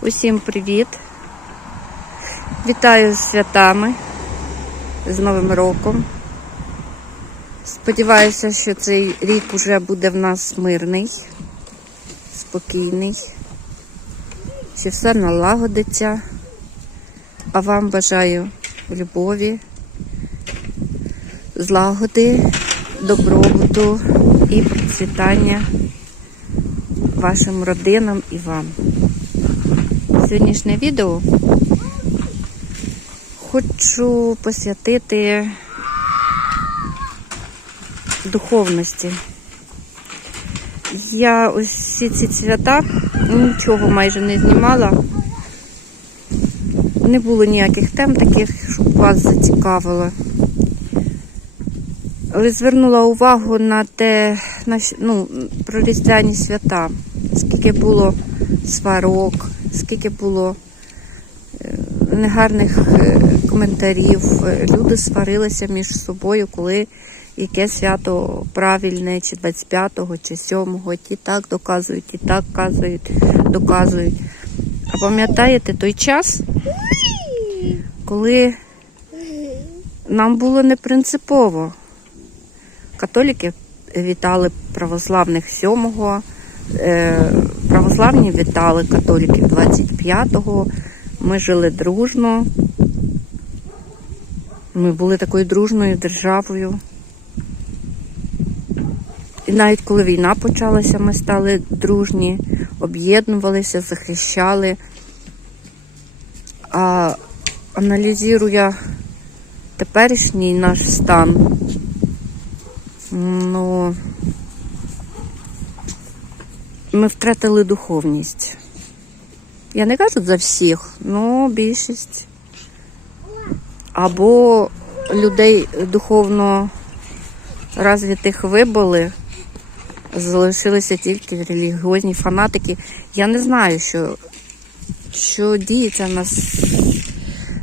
Усім привіт! Вітаю з святами, з Новим роком. Сподіваюся, що цей рік уже буде в нас мирний, спокійний, що все налагодиться. А вам бажаю любові, злагоди, добробуту і процвітання вашим родинам і вам. Сьогоднішнє відео хочу посвятити духовності. Я всі ці свята нічого майже не знімала. Не було ніяких тем таких, щоб вас зацікавило. Але звернула увагу на те, на, ну, про різдвяні свята, скільки було сварок, скільки було е, негарних е, коментарів. Е, Люди сварилися між собою, коли яке свято правильне, чи 25-го, чи 7-го, ті так доказують, ті так казують, доказують. А пам'ятаєте той час, коли нам було не принципово. Католіки вітали православних 7-го, е, православні вітали католіків 25-го. Ми жили дружно. Ми були такою дружною державою. І навіть коли війна почалася, ми стали дружні, об'єднувалися, захищали. А аналізую теперішній наш стан. Ну, ми втратили духовність. Я не кажу за всіх, ну більшість. Або людей духовно розвитих вибили, залишилися тільки релігіозні фанатики. Я не знаю, що, що діється нас,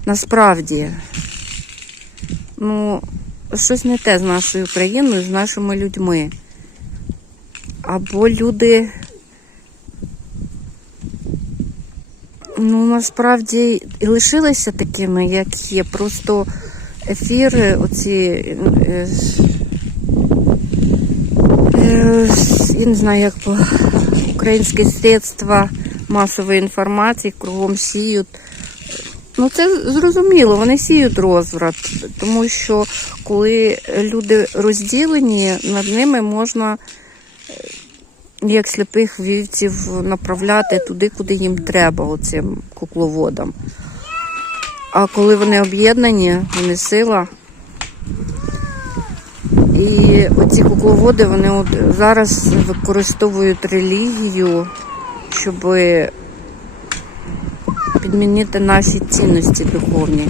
насправді. Ну, щось не те з нашою країною, з нашими людьми. Або люди. Ну, насправді і лишилися такими, як є. Просто ефіри, оці. Е, е, я не знаю, як по українські средства масової інформації кругом сіють. Ну, це зрозуміло, вони сіють розврат, тому що коли люди розділені, над ними можна, е, як сліпих вівців, направляти туди, куди їм треба, оцим кукловодам. А коли вони об'єднані, вони сила. І оці кукловоди вони от зараз використовують релігію, щоб підмінити наші цінності духовні.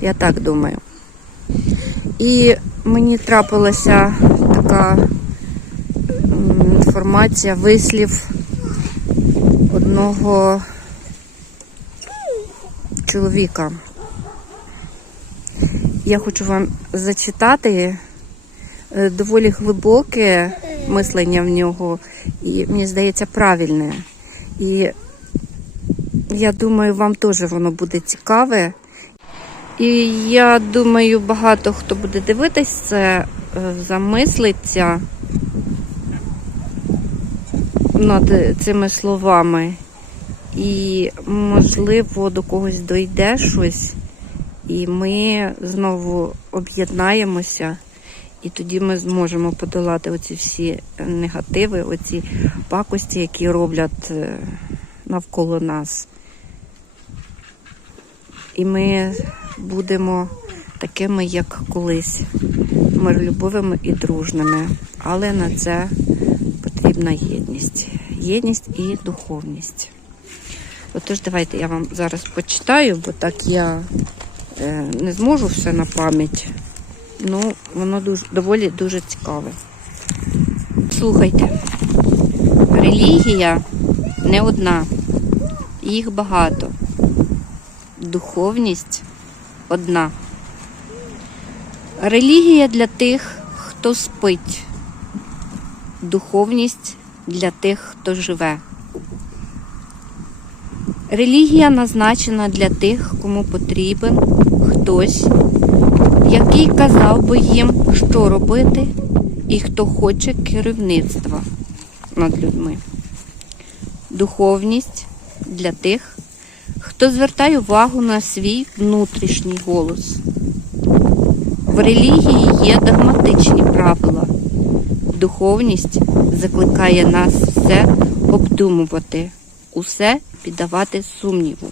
Я так думаю. І мені трапилася така інформація, вислів одного чоловіка. Я хочу вам зачитати е, доволі глибоке мислення в нього, і мені здається, правильне. І я думаю, вам теж воно буде цікаве. І я думаю, багато хто буде дивитись це, е, замислиться над цими словами. І, можливо, до когось дойде щось, і ми знову об'єднаємося, і тоді ми зможемо подолати оці всі негативи, оці пакості, які роблять е, навколо нас. І ми будемо такими, як колись, миролюбивими і дружними. Але на це потрібна єдність. Єдність і духовність. Отож, давайте я вам зараз почитаю, бо так я е, не зможу все на пам'ять. Ну, воно дуже, доволі дуже цікаве. Слухайте, релігія не одна, їх багато. Духовність одна. Релігія для тих, хто спить. Духовність для тих, хто живе. Релігія назначена для тих, кому потрібен хтось, який казав би їм, що робити, і хто хоче керівництва над людьми. Духовність для тих, хто звертає увагу на свій внутрішній голос. В релігії є догматичні правила. Духовність закликає нас все обдумувати, усе піддавати сумніву.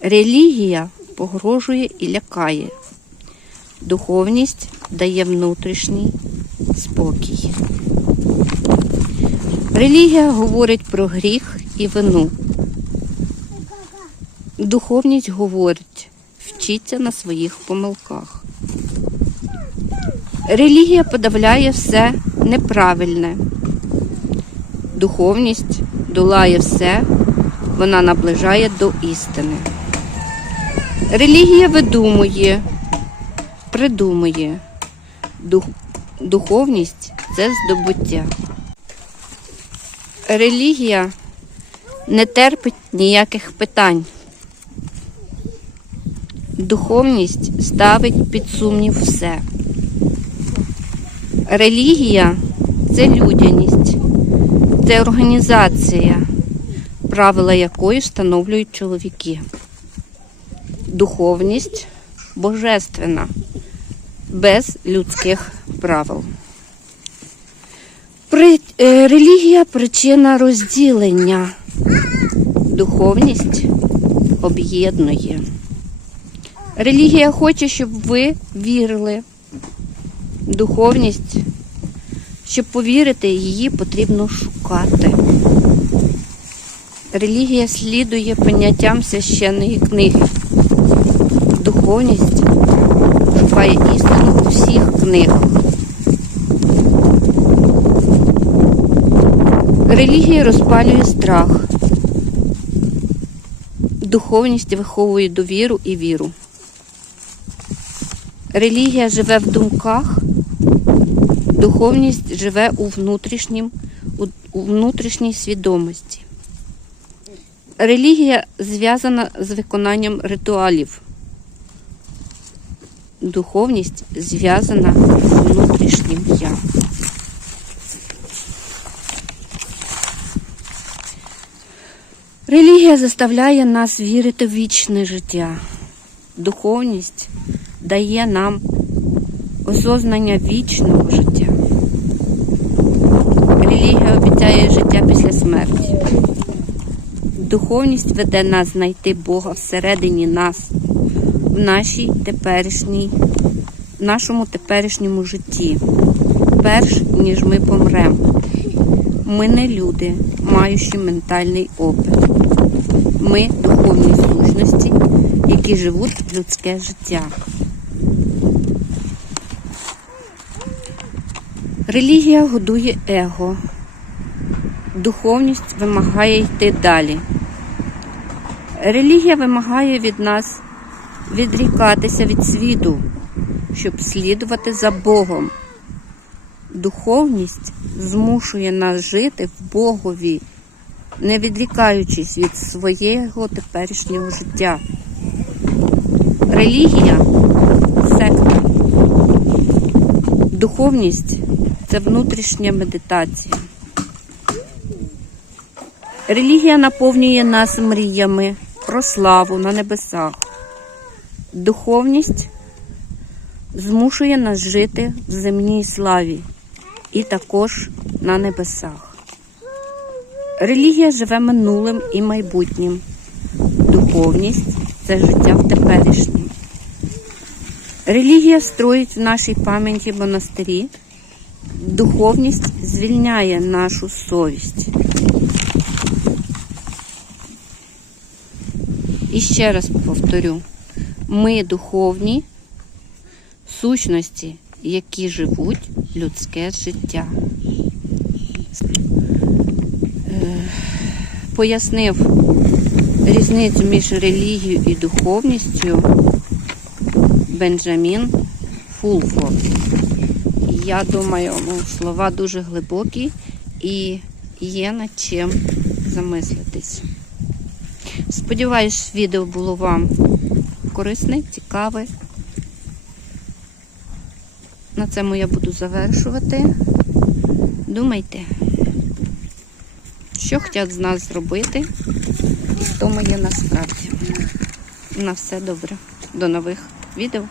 Релігія погрожує і лякає. Духовність дає внутрішній спокій. Релігія говорить про гріх і вину. Духовність говорить, вчіться на своїх помилках. Релігія подавляє все неправильне. Духовність долає все, вона наближає до істини. Релігія видумує, придумує. Дух, духовність це здобуття. Релігія не терпить ніяких питань. Духовність ставить під сумнів все. Релігія це людяність, це організація, правила якої встановлюють чоловіки. Духовність божественна, без людських правил. При, е, релігія причина розділення. Духовність об'єднує. Релігія хоче, щоб ви вірили. Духовність, щоб повірити, її потрібно шукати. Релігія слідує поняттям священної книги. Духовність шукає істину у всіх книгах. Релігія розпалює страх. Духовність виховує довіру і віру. Релігія живе в думках, духовність живе у, внутрішнім, у, у внутрішній свідомості. Релігія зв'язана з виконанням ритуалів. Духовність зв'язана з внутрішнім я. Релігія заставляє нас вірити в вічне життя. Духовність дає нам осознання вічного життя. Релігія обіцяє життя смерті. Духовність веде нас знайти Бога всередині нас, в нашій теперішній, в нашому теперішньому житті, перш ніж ми помремо. Ми не люди, маючи ментальний опит. Ми духовні сущності, які живуть людське життя. Релігія годує его. Духовність вимагає йти далі. Релігія вимагає від нас відрікатися від світу, щоб слідувати за Богом. Духовність змушує нас жити в Богові, не відрікаючись від свого теперішнього життя. Релігія секта. Духовність це внутрішня медитація. Релігія наповнює нас мріями про славу на небесах. Духовність змушує нас жити в земній славі і також на небесах. Релігія живе минулим і майбутнім. Духовність це життя в теперішнім. Релігія строїть в нашій пам'яті монастирі. Духовність звільняє нашу совість. І ще раз повторю: ми духовні сущності, які живуть людське життя. Е, Пояснив різницю між релігією і духовністю Бенджамін Фулфорд. Я думаю, ну, слова дуже глибокі і є над чим замислитись. Сподіваюсь, відео було вам корисне, цікаве. На цьому я буду завершувати. Думайте, що хочуть з нас зробити, і хто ми є насправді. На все добре. До нових відео.